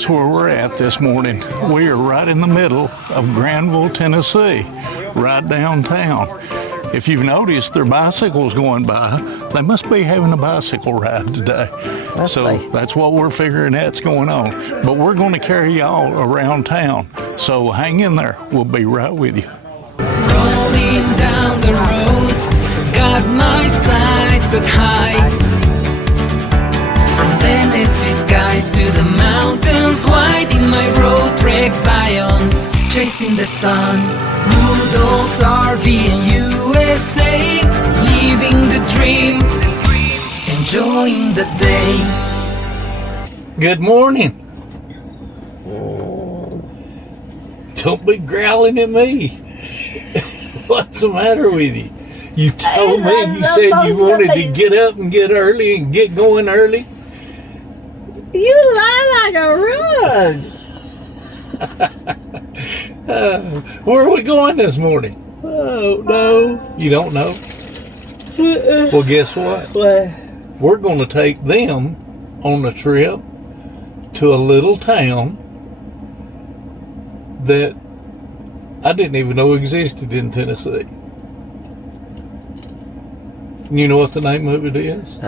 guess where we're at this morning? We are right in the middle of Granville, Tennessee, right downtown. If you've noticed, there are bicycles going by. They must be having a bicycle ride today. That's what we're figuring that's going on. But we're going to carry y'all around town. So hang in there. We'll be right with you. Rolling down the road, got my sights set high. From Tennessee skies to the mountains, winding my road trek Zion, chasing the sun. Woodall's RV in USA, living the dream, enjoying the day. Good morning. Don't be growling at me. What's the matter with you? You told me, you said you wanted to get up and get early and get going early. You lie like a rug. Where are we going this morning? Oh, no. You don't know? Well, guess what? What? We're going to take them on a trip to a little town that I didn't even know existed in Tennessee. You know what the name of it is?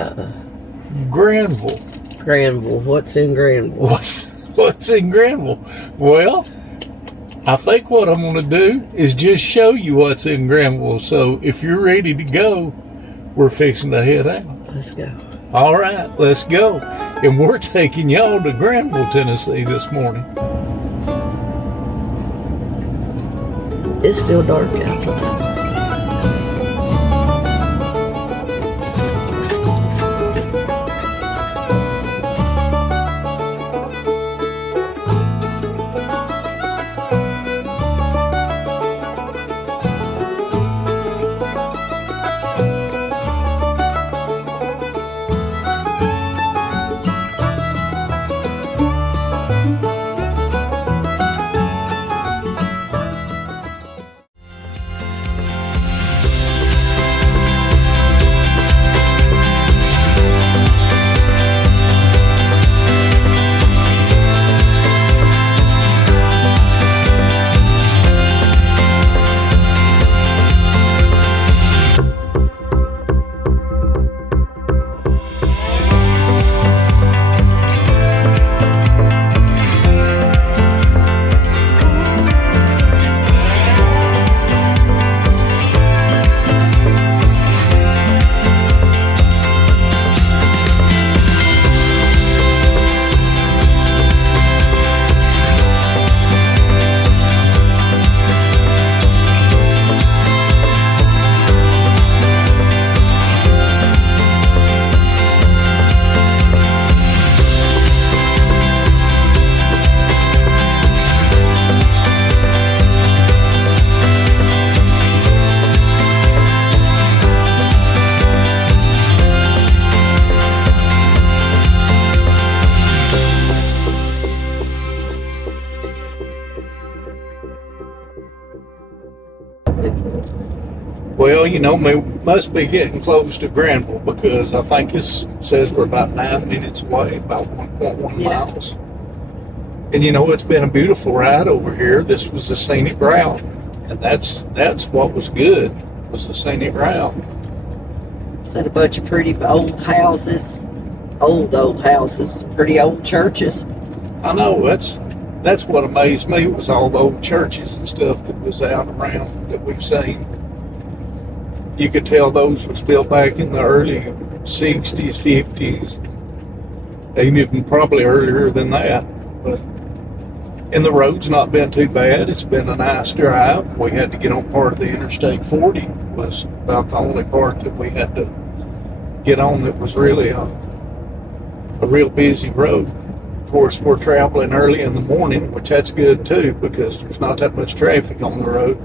Granville. Granville. What's in Granville? What's in Granville? Well, I think what I'm going to do is just show you what's in Granville. So if you're ready to go, we're fixing to head out. Let's go. All right, let's go. And we're taking y'all to Granville, Tennessee this morning. It's still dark outside. Well, you know, we must be getting close to Granville because I think it says we're about 9 minutes away, about 1.1 miles. And you know, it's been a beautiful ride over here. This was a scenic route, and that's what was good, was the scenic route. Said a bunch of pretty old houses, pretty old churches. I know, that's what amazed me, was all the old churches and stuff that was out around that we've seen. You could tell those was built back in the early 60s, 50s, even probably earlier than that. But, and the road's not been too bad. It's been a nice drive. We had to get on part of the Interstate 40. Was about the only part that we had to get on that was really a real busy road. Of course, we're traveling early in the morning, which that's good too, because there's not that much traffic on the road.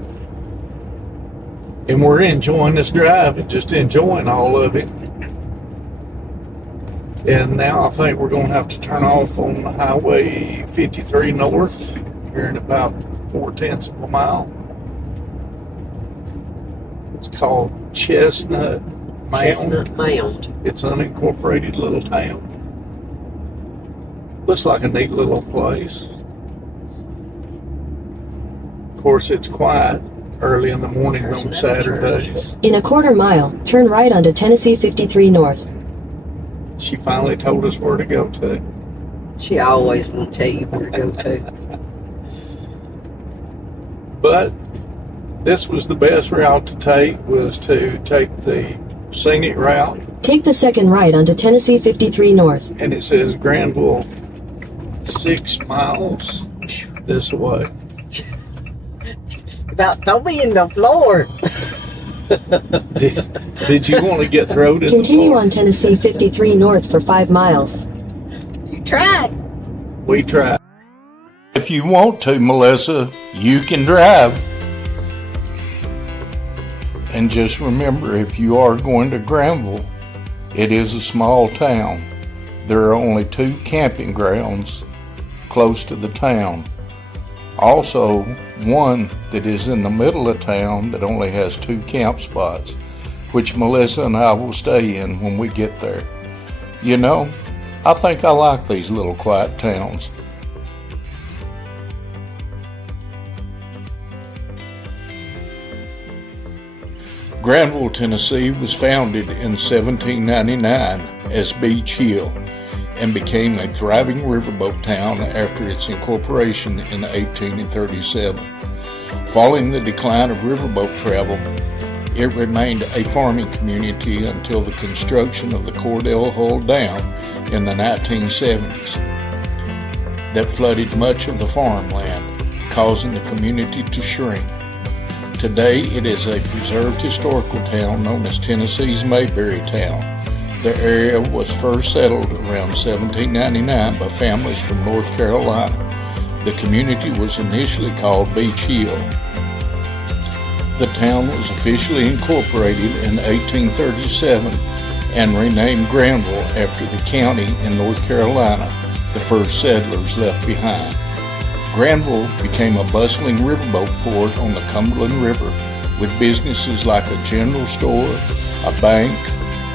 And we're enjoying this drive and just enjoying all of it. And now I think we're going to have to turn off on the Highway 53 North here in about 0.4 of a mile. It's called Chestnut Mound. Chestnut Mound. It's an unincorporated little town. Looks like a neat little place. Of course, it's quiet early in the morning on Saturdays. In a quarter mile, turn right onto Tennessee 53 North. She finally told us where to go to. She always will tell you where to go to. But this was the best route to take, was to take the scenic route. Take the second right onto Tennessee 53 North. And it says Granville 6 miles this way. About throw me in the floor. Did you want to get thrown in Continue the floor? on Tennessee 53 North for 5 miles. You tried. We tried. If you want to, Melissa, you can drive. And just remember, if you are going to Granville, it is a small town. There are only 2 camping grounds close to the town. Also, one that is in the middle of town that only has 2 camp spots, which Melissa and I will stay in when we get there. You know, I think I like these little quiet towns. Granville, Tennessee was founded in 1799 as Beach Hill and became a thriving riverboat town after its incorporation in 1837. Following the decline of riverboat travel, it remained a farming community until the construction of the Cordell Hull Dam in the 1970s that flooded much of the farmland, causing the community to shrink. Today, it is a preserved historical town known as Tennessee's Mayberry Town. The area was first settled around 1799 by families from North Carolina. The community was initially called Beach Hill. The town was officially incorporated in 1837 and renamed Granville after the county in North Carolina the first settlers left behind. Granville became a bustling riverboat port on the Cumberland River with businesses like a general store, a bank,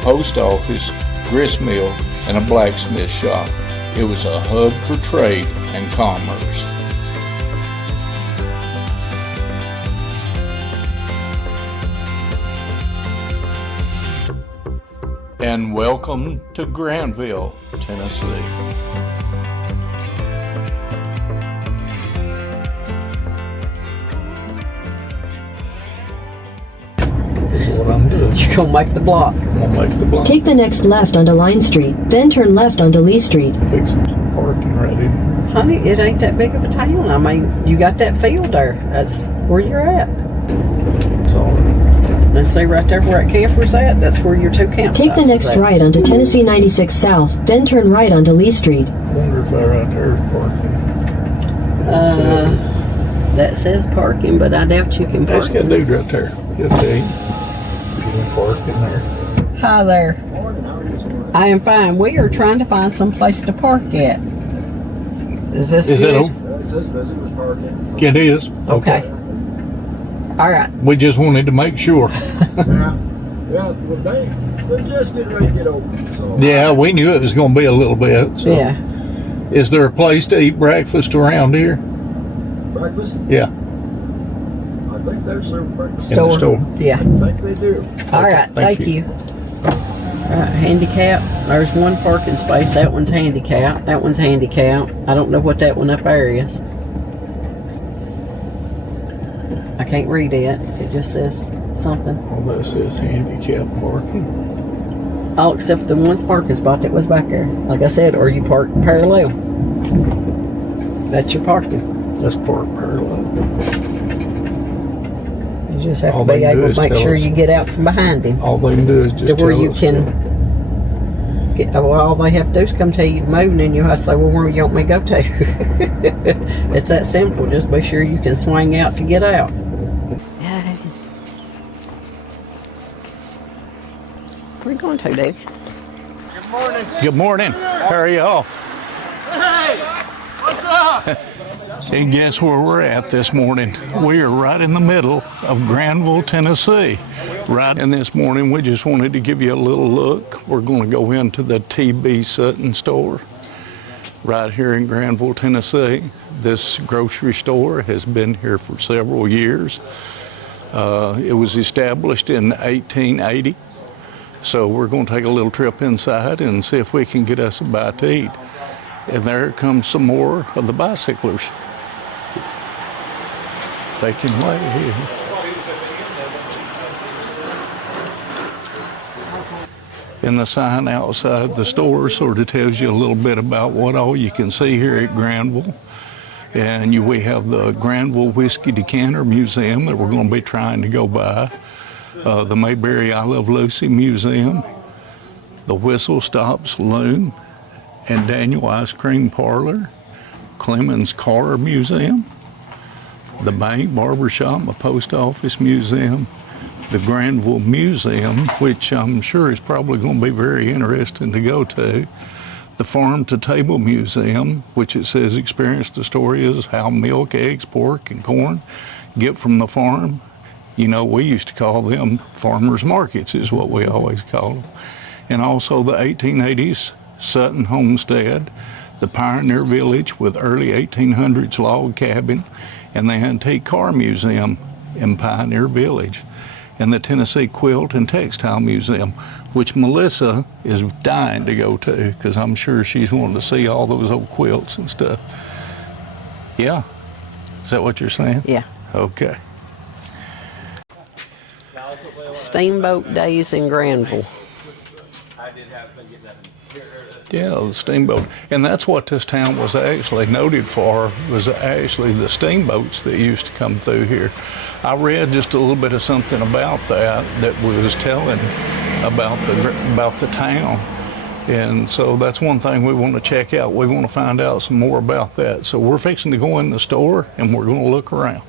post office, grist mill, and a blacksmith shop. It was a hub for trade and commerce. And welcome to Granville, Tennessee. What I'm doing. You're gonna make the block. I'm gonna make the block. Take the next left onto Line Street, then turn left onto Lee Street. Fixing some parking ready. Honey, it ain't that big of a town. I mean, you got that field there. That's where you're at. It's all right. And see right there where that camper's at, that's where your 2 campsites Take the next is at. right onto Tennessee 96 South, then turn right onto Lee Street. I wonder if they're out there parking. That says parking, but I doubt you can That's park. got a dude right there. He'll tell you. You can park in there. Hi there. I am fine. We are trying to find some place to park at. Is this Is good? it It says visitors parking. It is. Okay. All right. We just wanted to make sure. Yeah, well, they're just getting ready to get open, so. Yeah, we knew it was going to be a little bit. So. Yeah. Is there a place to eat breakfast around here? Breakfast, Yeah. I think they're serving breakfast. In the store. Yeah. I think they do. All right. thank Thank you. you. All right. Handicap. There's one parking space. That one's handicap. That one's handicap. I don't know what that one up there is. I can't read it. It just says something. Well, this is handicap parking. I'll accept the one parking spot that was back there. Like I said, or you park parallel. That's your parking. That's park parallel. You just have All to be they do able is to make tell sure us. you get out from behind him. All they can do is just To where tell you us can get, well, all they have to do is come tell you to move, and then you have to say, well, where you want me to go to? It's that simple. Just be sure you can swing out to get out. Where are you going to, Dave? Good morning. How are y'all? And guess where we're at this morning? We are right in the middle of Granville, Tennessee. Right, and this morning we just wanted to give you a little look. We're going to go into the TB Sutton store. right here in Granville, Tennessee. This grocery store has been here for several years. It was established in 1880. So we're going to take a little trip inside and see if we can get us a bite to eat. And there comes some more of the bicyclers. They can lay here. And the sign outside the store sort of tells you a little bit about what all you can see here at Granville. And we have the Granville Whiskey Decanter Museum that we're going to be trying to go by. The Mayberry I Love Lucy Museum, the Whistle Stop Saloon and Daniel Ice Cream Parlor, Clemens Car Museum, the Bank Barbershop and Post Office Museum, the Granville Museum, which I'm sure is probably going to be very interesting to go to, the Farm to Table Museum, which it says experience the story is how milk, eggs, pork, and corn get from the farm. You know, we used to call them farmers markets is what we always call them. And also the 1880s Sutton Homestead, the Pioneer Village with early 1800s log cabin, and the Antique Car Museum in Pioneer Village, and the Tennessee Quilt and Textile Museum, which Melissa is dying to go to because I'm sure she's wanting to see all those old quilts and stuff. Yeah? Is that what you're saying? Yeah. Okay. Steamboat days in Granville. Yeah, the steamboat. And that's what this town was actually noted for, was actually the steamboats that used to come through here. I read just a little bit of something about that was telling about the town. And so that's one thing we want to check out. We want to find out some more about that. So we're fixing to go in the store and we're going to look around.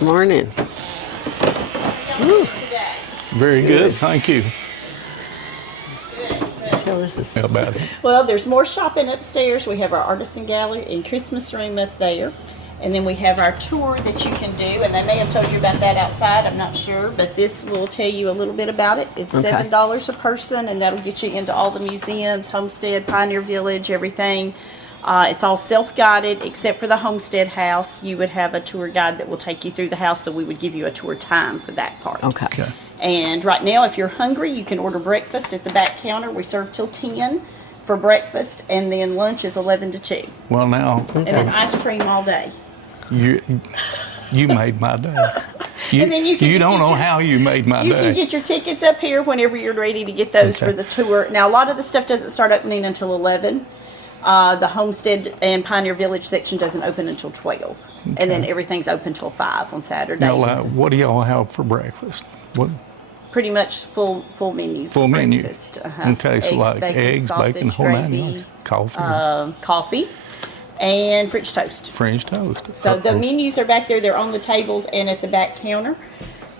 Morning. Today. Very good, thank you. Tell us About it. Well, there's more shopping upstairs. We have our artisan gallery and Christmas room up there. And then we have our tour that you can do. And they may have told you about that outside, I'm not sure. But this will tell you a little bit about it. It's Okay. $7 a person, and that'll get you into all the museums, Homestead, Pioneer Village, everything. It's all self-guided, except for the Homestead house. You would have a tour guide that will take you through the house, so we would give you a tour time for that part. Okay. Okay. And right now, if you're hungry, you can order breakfast at the back counter. We serve till 10 for breakfast, and then lunch is 11 to 2. Well, now, And then ice cream all day. you made my day. And then you can you just don't get know your- how you made my You can day. get your tickets up here whenever you're ready to get those Okay. for the tour. Now, a lot of the stuff doesn't start opening until 11. The Homestead and Pioneer Village section doesn't open until 12. And then everything's open till 5 on Saturdays. Now, what do y'all have for breakfast? What? Pretty much full menu. Full menu. Breakfast. Okay, so like eggs, bacon, whole nine yards, coffee, Coffee, and French toast. French toast. So the menus are back there. They're on the tables and at the back counter.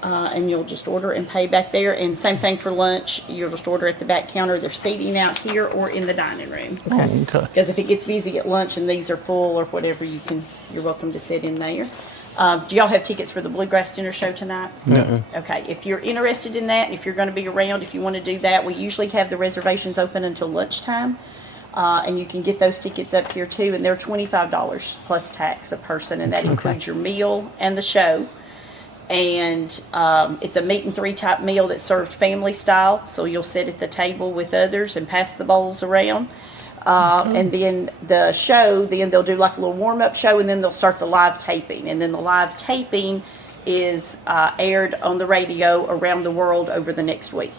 And you'll just order and pay back there. And same thing for lunch. You'll just order at the back counter. There's seating out here or in the dining room. Oh, okay. Because if it gets busy at lunch and these are full or whatever, you're welcome to sit in there. Do y'all have tickets for the Bluegrass dinner show tonight? No. Okay, if you're interested in that, if you're going to be around, if you want to do that, we usually have the reservations open until lunchtime. And you can get those tickets up here too, and they're $25 plus tax a person, and that includes your meal and the show. And it's a meat and three type meal that's served family style, so you'll sit at the table with others and pass the bowls around. And then the show, then they'll do like a little warm-up show, and then they'll start the live taping. And then the live taping is aired on the radio around the world over the next week.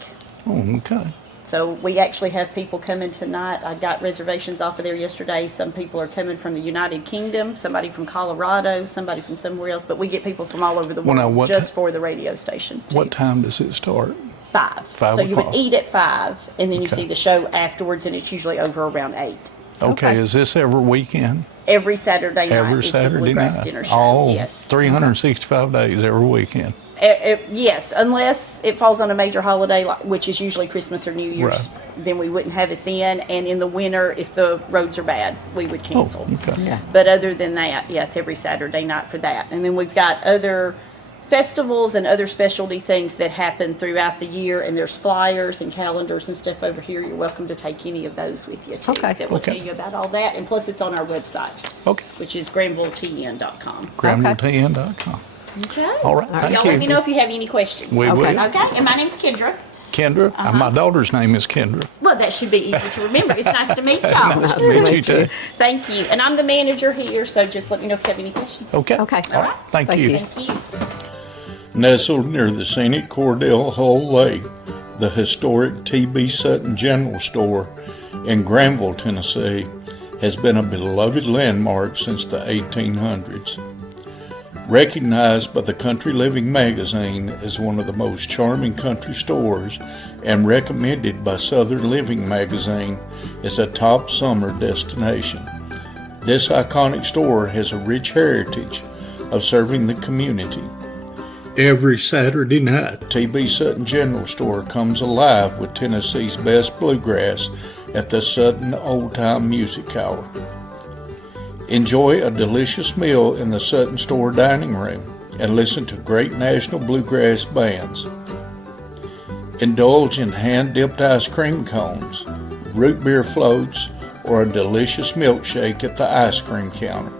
Oh, okay. So we actually have people coming tonight. I got reservations off of there yesterday. Some people are coming from the United Kingdom, somebody from Colorado, somebody from somewhere else. But we get people from all over the Well, now, world what just for the radio station. too. What time does it start? 5. 5 So you would o'clock. eat at 5, and then you Okay. see the show afterwards, and it's usually over around 8. Okay, is this every weekend? Every Saturday night Every is the Saturday Bluegrass night? dinner show. Oh, Yes. 365 days every weekend. Yes, unless it falls on a major holiday, which is usually Christmas or New Year's, Right. then we wouldn't have it then. And in the winter, if the roads are bad, we would cancel. Okay. Yeah. But other than that, yeah, it's every Saturday night for that. And then we've got other festivals and other specialty things that happen throughout the year, and there's flyers and calendars and stuff over here. You're welcome to take any of those with you too. Okay. That will Okay. tell you about all that, and plus it's on our website, Okay. which is granvilletn.com. GranvilleTN.com. Okay. All right, Y'all thank let you. me know if you have any questions. We will. Okay, and my name's Kendra. Kendra, my daughter's name is Kendra. Well, that should be easy to remember. It's nice to meet y'all. Nice to meet you too. Thank you. And I'm the manager here, so just let me know if you have any questions. Okay. Okay. All right. Thank you. Thank you. Nestled near the scenic Cordell Hull Lake, the historic T.B. Sutton General Store in Granville, Tennessee, has been a beloved landmark since the 1800s. Recognized by the Country Living magazine as one of the most charming country stores and recommended by Southern Living magazine as a top summer destination. This iconic store has a rich heritage of serving the community. Every Saturday night, T.B. Sutton General Store comes alive with Tennessee's best bluegrass at the Sutton Old Time Music Hour. Enjoy a delicious meal in the Sutton Store dining room and listen to great national bluegrass bands. Indulge in hand-dipped ice cream cones, root beer floats, or a delicious milkshake at the ice cream counter.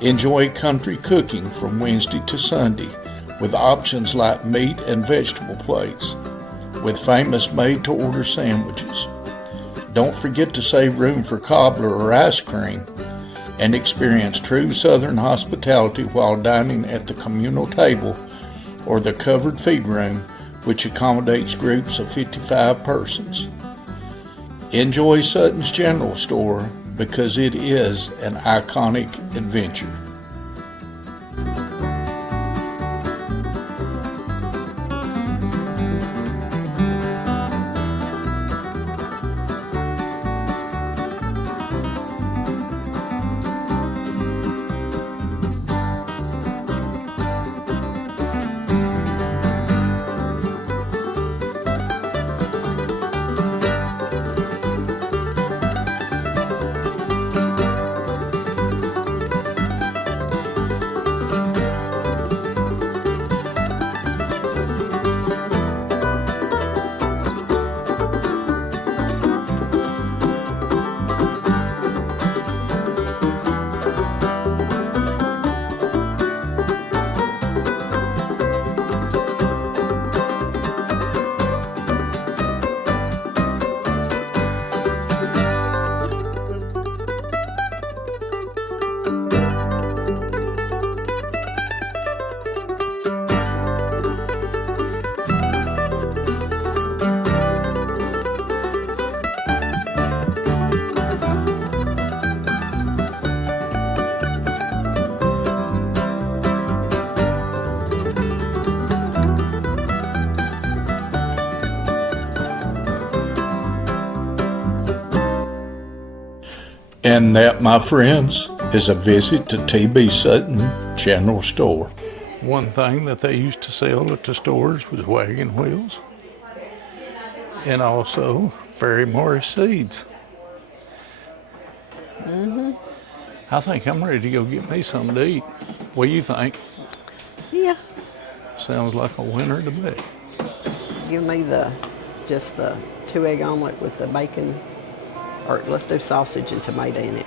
Enjoy country cooking from Wednesday to Sunday with options like meat and vegetable plates, with famous made-to-order sandwiches. Don't forget to save room for cobbler or ice cream, and experience true Southern hospitality while dining at the communal table or the covered feed room, which accommodates groups of 55 persons. Enjoy Sutton's General Store because it is an iconic adventure. And that, my friends, is a visit to T.B. Sutton General Store. One thing that they used to sell at the stores was wagon wheels and also Ferry Morris seeds. I think I'm ready to go get me something to eat. What do you think? Yeah. Sounds like a winner to me. Give me just the 2-egg omelet with the bacon, or let's do sausage and tomato in it.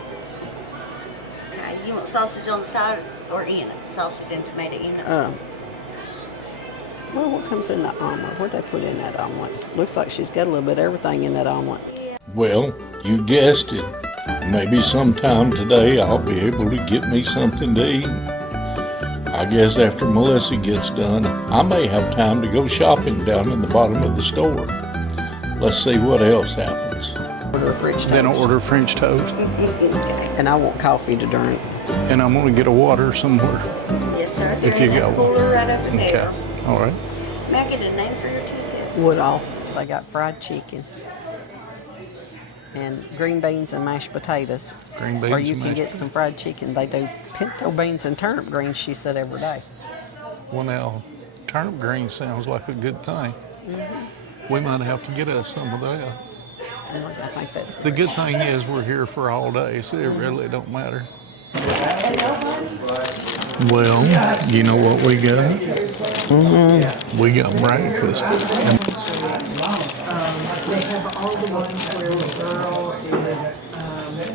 Okay, you want sausage on the side or in it? Sausage and tomato in it? Well, what comes in that omelet? What'd they put in that omelet? Looks like she's got a little bit of everything in that omelet. Well, you guessed it. Maybe sometime today I'll be able to get me something to eat. I guess after Melissa gets done, I may have time to go shopping down in the bottom of the store. Let's see what else happens. Order a French toast. Then I'll order French toast, And I want coffee to drink. and I'm gonna get a water somewhere. Yes, sir. If They're you in go. that cooler right over Okay, there. all right. May I get a name for your ticket? Woodall. They got fried chicken and green beans and mashed potatoes. Green beans Or you and can mashed get some fried chicken. They do pinto beans and turnip greens, she said, every day. Well, now, turnip green sounds like a good thing. We might have to get us some of that. I think that's The good thing is we're here for all day, so it really don't matter. Well, you know what we got? We got breakfast. They have all the ones where the girl is.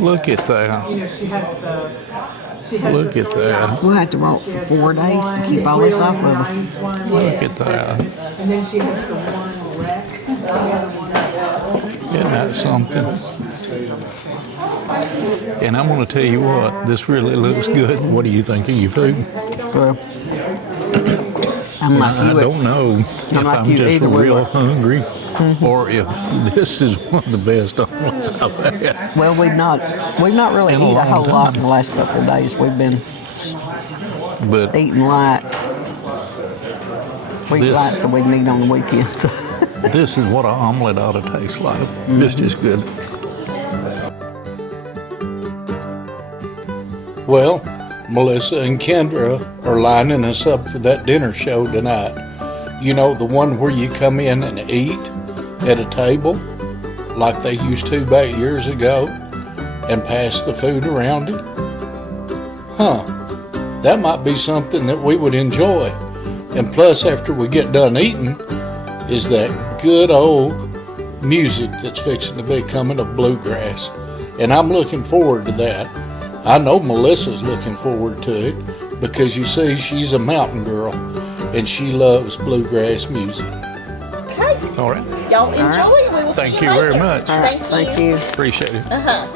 Look at that. She has the. Look at that. We'll have to walk for 4 days to keep all this off of us. Look at that. And then she has the one wreck. Isn't that something? And I'm going to tell you what, this really looks good. What do you think of your food? Well, I'm like I you. don't know if like I'm you just either way. real hungry or if this is one of the best omelets I've had. Well, we've not really In a eaten a long whole lot time. in the last couple of days. We've been But eating light. We eat This- light so we can eat on the weekends. this is what an omelet ought to taste like. It's just good. Well, Melissa and Kendra are lining us up for that dinner show tonight. You know, the one where you come in and eat at a table like they used to back years ago and pass the food around it? Huh, that might be something that we would enjoy. And plus, after we get done eating, is that good old music that's fixing to be coming of Bluegrass. And I'm looking forward to that. I know Melissa's looking forward to it because you see, she's a mountain girl and she loves bluegrass music. Okay. All right. Y'all enjoy. We will Thank see you you very later. much. Thank you. Appreciate it. Uh-huh.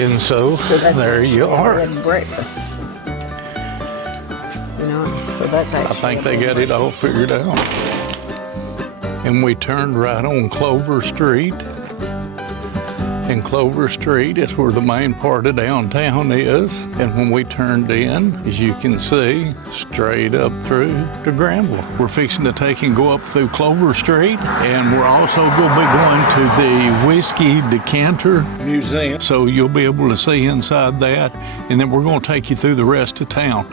And so that's there you We are. had breakfast. You know, so that's I actually. think they got it all figured out. And we turned right on Clover Street. And Clover Street is where the main part of downtown is. And when we turned in, as you can see, straight up through to Granville. We're fixing to take and go up through Clover Street. And we're also going to be going to the Whiskey Decanter Museum. So you'll be able to see inside that. And then we're going to take you through the rest of town.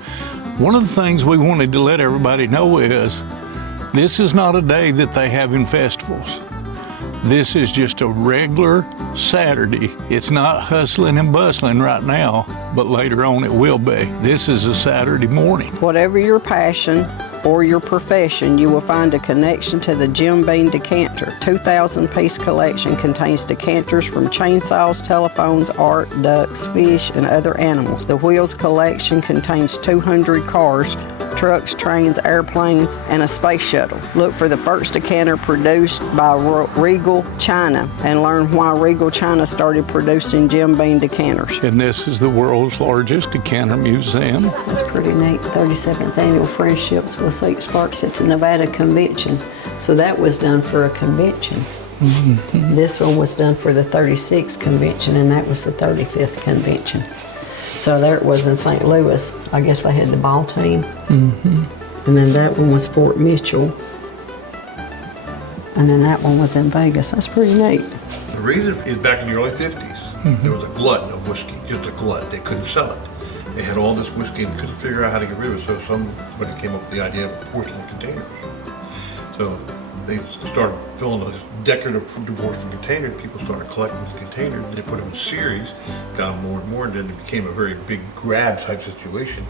One of the things we wanted to let everybody know is this is not a day that they have in festivals. This is just a regular Saturday. It's not hustling and bustling right now, but later on it will be. This is a Saturday morning. Whatever your passion or your profession, you will find a connection to the Jim Beam Decanter. 2,000-piece collection contains decanters from chainsaws, telephones, art, ducks, fish, and other animals. The Wheels collection contains 200 cars, trucks, trains, airplanes, and a space shuttle. Look for the first decanter produced by Regal China and learn why Regal China started producing Jim Beam decanters. And this is the world's largest decanter museum. That's pretty neat. 37th Annual Friendships will seek sparks at the Nevada Convention. So that was done for a convention. This one was done for the 36th convention, and that was the 35th convention. So there it was in St. Louis. I guess they had the ball team. And then that one was Fort Mitchell. And then that one was in Vegas. That's pretty neat. The reason is back in the early 50s, there was a glut of whiskey, just a glut. They couldn't sell it. They had all this whiskey and couldn't figure out how to get rid of it, so somebody came up with the idea of porcelain containers. So they started filling those decorative porcelain containers. People started collecting these containers. They put them in series, got them more and more, and then it became a very big grab type situation.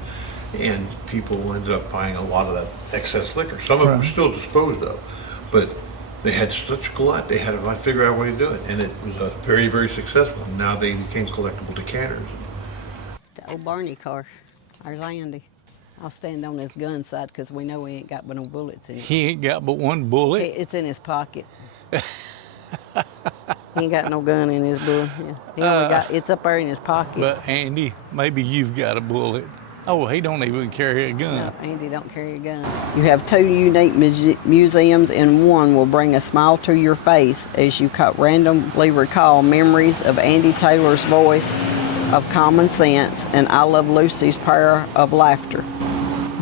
And people ended up buying a lot of that excess liquor. Some of it was still disposed of, but they had such glut, they had to figure out a way to do it. And it was very, very successful. Now they became collectible decanters. The old Barney car. There's Andy. I'll stand on his gun side because we know he ain't got but no bullets in it. He ain't got but one bullet. It's in his pocket. He ain't got no gun in his book. Yeah. He only got, it's up there in his pocket. But Andy, maybe you've got a bullet. Oh, he don't even carry a gun. No, Andy don't carry a gun. You have 2 unique museums, and one will bring a smile to your face as you randomly recall memories of Andy Taylor's voice of common sense and I Love Lucy's power of laughter.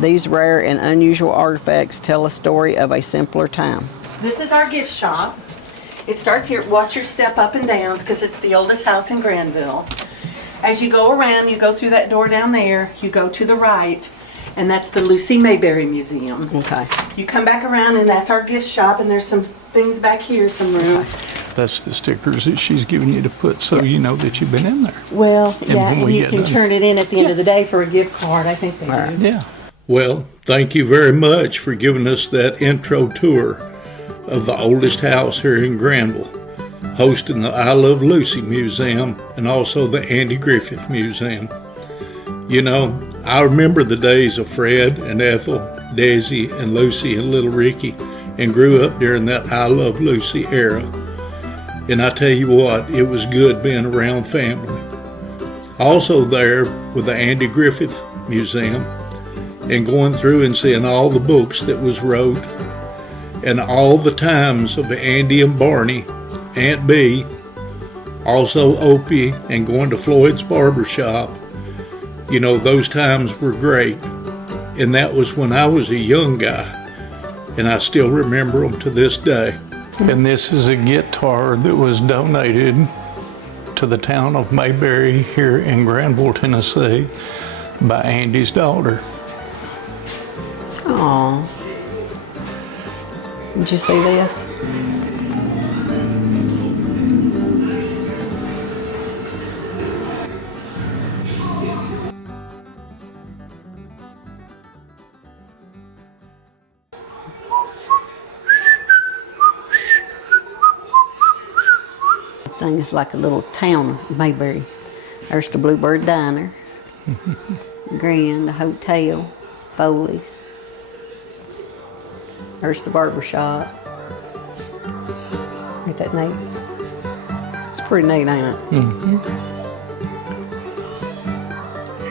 These rare and unusual artifacts tell a story of a simpler time. This is our gift shop. It starts here. Watch your step up and downs because it's the oldest house in Granville. As you go around, you go through that door down there, you go to the right, and that's the Tennessee Mayberry Museum. Okay. You come back around and that's our gift shop, and there's some things back here, some rooms. That's the stickers that she's giving you to put so you know that you've been in there. Well, yeah, when and we you get can done. turn it in at the end of the day for a gift card. I think they do. Yeah. Well, thank you very much for giving us that intro tour of the oldest house here in Granville, hosting the I Love Lucy Museum and also the Andy Griffith Museum. You know, I remember the days of Fred and Ethel, Daisy and Lucy and little Ricky, and grew up during that I Love Lucy era. And I tell you what, it was good being around family. Also there with the Andy Griffith Museum, and going through and seeing all the books that was wrote, and all the times of Andy and Barney, Aunt Bee, also Opie, and going to Floyd's barbershop. You know, those times were great. And that was when I was a young guy, and I still remember them to this day. And this is a guitar that was donated to the town of Mayberry here in Granville, Tennessee by Andy's daughter. Aw. Did you see this? Thing is like a little town of Mayberry. There's the Bluebird Diner, Grand, the hotel, Foley's. There's the barber shop. Ain't that neat? It's pretty neat, ain't it? Mm-hmm.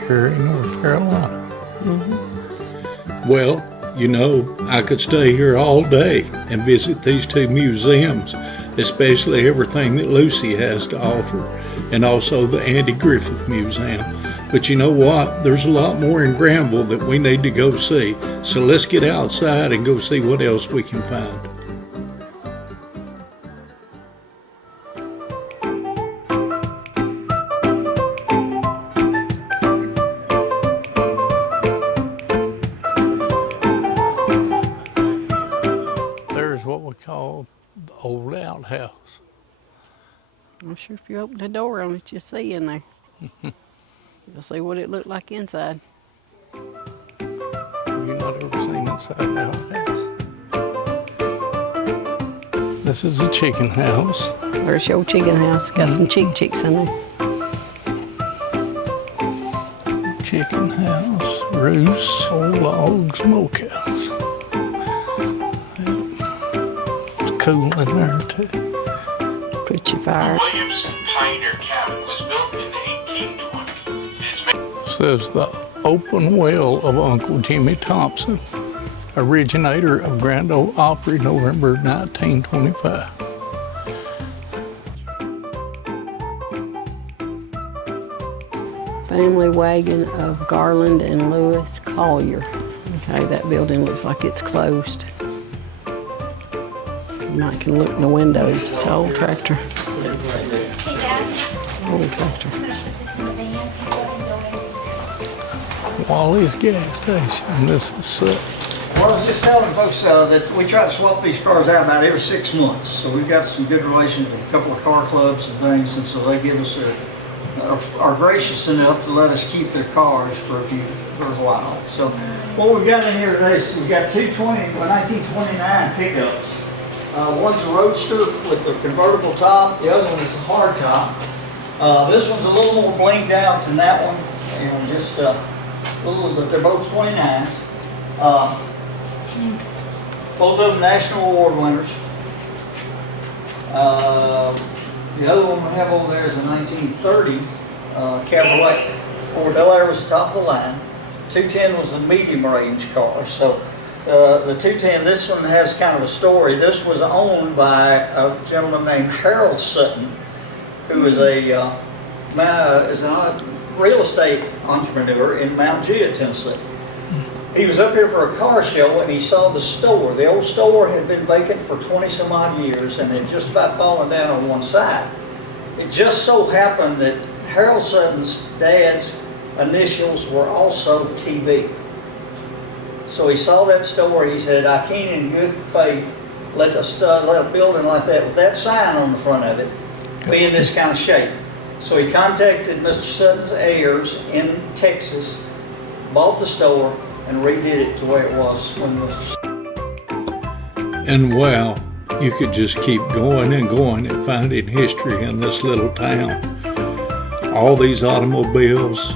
Here in North Carolina. Mm-hmm. Well, you know, I could stay here all day and visit these two museums, especially everything that Lucy has to offer, and also the Andy Griffith Museum. But you know what? There's a lot more in Granville that we need to go see. So let's get outside and go see what else we can find. There's what we call the old outhouse. I'm sure if you open the door on it, you'll see in there. You'll see what it looked like inside. Have you not ever seen inside the outhouse? This is a chicken house. There's your chicken house. Got some chicks in there. Chicken house, roost, old log, smokehouse. It's cool in there too. Put your fire. Williams Pioneer Cabin was built in the 1820s. Says the open well of Uncle Jimmy Thompson, originator of Grand Ole Opry, November 1925. Family wagon of Garland and Lewis Collier. Okay, that building looks like it's closed. You might can look in the windows. It's an old tractor. Old tractor. Wally's gas station. This is Sutton. Well, I was just telling folks that we try to swap these cars out about every 6 months. So we've got some good relations with a couple of car clubs and things, and so they give us are gracious enough to let us keep their cars for a while. So what we've got in here today is we've got two 1929 pickups. One's a Roadster with the convertible top. The other one is a hard top. This one's a little more blinged out than that one, and just a little, but they're both 29s. Both of them National Award winners. The other one we have over there is a 1930 Cabriolet. Ford Del Air was the top of the line. 210 was a medium range car. So the 210, this one has kind of a story. This was owned by a gentleman named Harold Sutton, who is a real estate entrepreneur in Mount Juliet, Tennessee. He was up here for a car show and he saw the store. The old store had been vacant for 20 some odd years and had just about fallen down on one side. It just so happened that Harold Sutton's dad's initials were also TB. So he saw that store, he said, I can't in good faith let a building like that with that sign on the front of it be in this kind of shape. So he contacted Mr. Sutton's heirs in Texas, bought the store, and redid it to where it was when Mr. And wow, you could just keep going and going and finding history in this little town. All these automobiles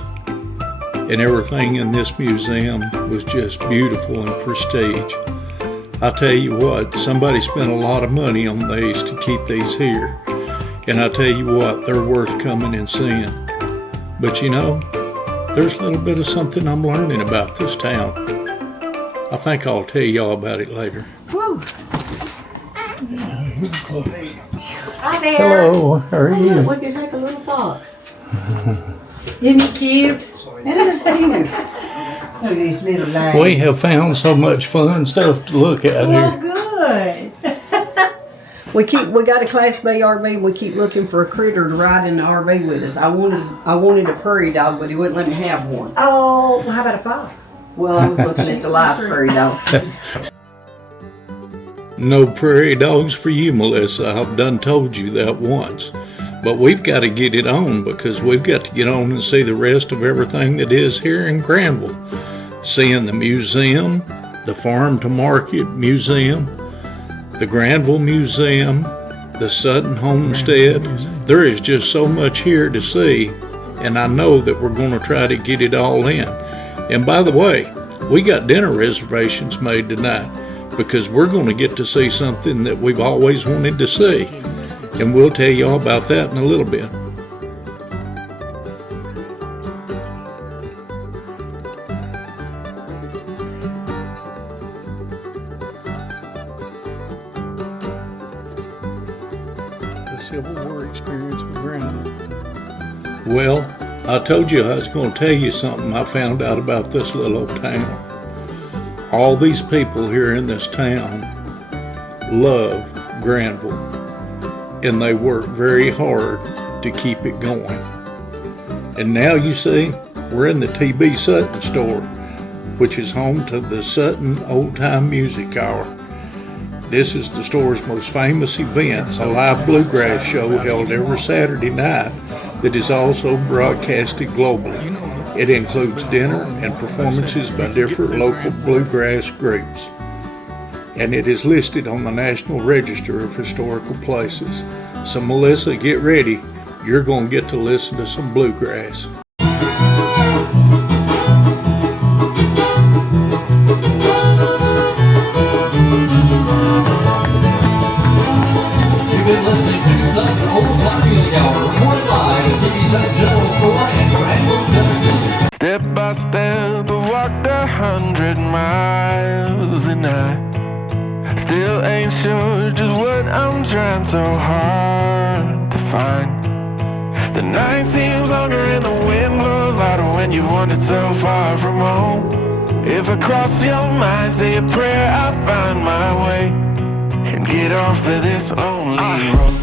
and everything in this museum was just beautiful and prestige. I tell you what, somebody spent a lot of money on these to keep these here. And I tell you what, they're worth coming and seeing. But you know, there's a little bit of something I'm learning about this town. I think I'll tell y'all about it later. Woo. Hi there. Hello, how are you? Look, it's like a little fox. Isn't he cute? And it's cute. Look at these little legs. We have found so much fun stuff to look at Well, here. good. We got a Class B RV. We keep looking for a critter to ride in the RV with us. I wanted a prairie dog, but he wouldn't let me have one. Oh, well, how about a fox? Well, I was looking at the live prairie dogs. No prairie dogs for you, Melissa. I've done told you that once. But we've got to get it on because we've got to get on and see the rest of everything that is here in Granville. Seeing the museum, the Farm to Market Museum, the Granville Museum, the Sutton Homestead. There is just so much here to see, and I know that we're going to try to get it all in. And by the way, we got dinner reservations made tonight because we're going to get to see something that we've always wanted to see. And we'll tell you all about that in a little bit. The Civil War experience with Granville. Well, I told you I was going to tell you something I found out about this little old town. All these people here in this town love Granville, and they work very hard to keep it going. And now you see, we're in the T.B. Sutton Store, which is home to the Sutton Old Time Music Hour. This is the store's most famous event, a live bluegrass show held every Saturday night that is also broadcasted globally. It includes dinner and performances by different local bluegrass groups. And it is listed on the National Register of Historical Places. So Melissa, get ready. You're going to get to listen to some bluegrass. You've been listening to Sutton Old Time Music Hour, recorded live at Tennessee Sutton General Store in Granville, Tennessee. Step by step, I've walked 100 miles and I still ain't sure just what I'm trying so hard to find. The night seems longer and the wind blows louder when you wandered so far from home. If I cross your mind, say a prayer, I'll find my way and get off of this lonely road.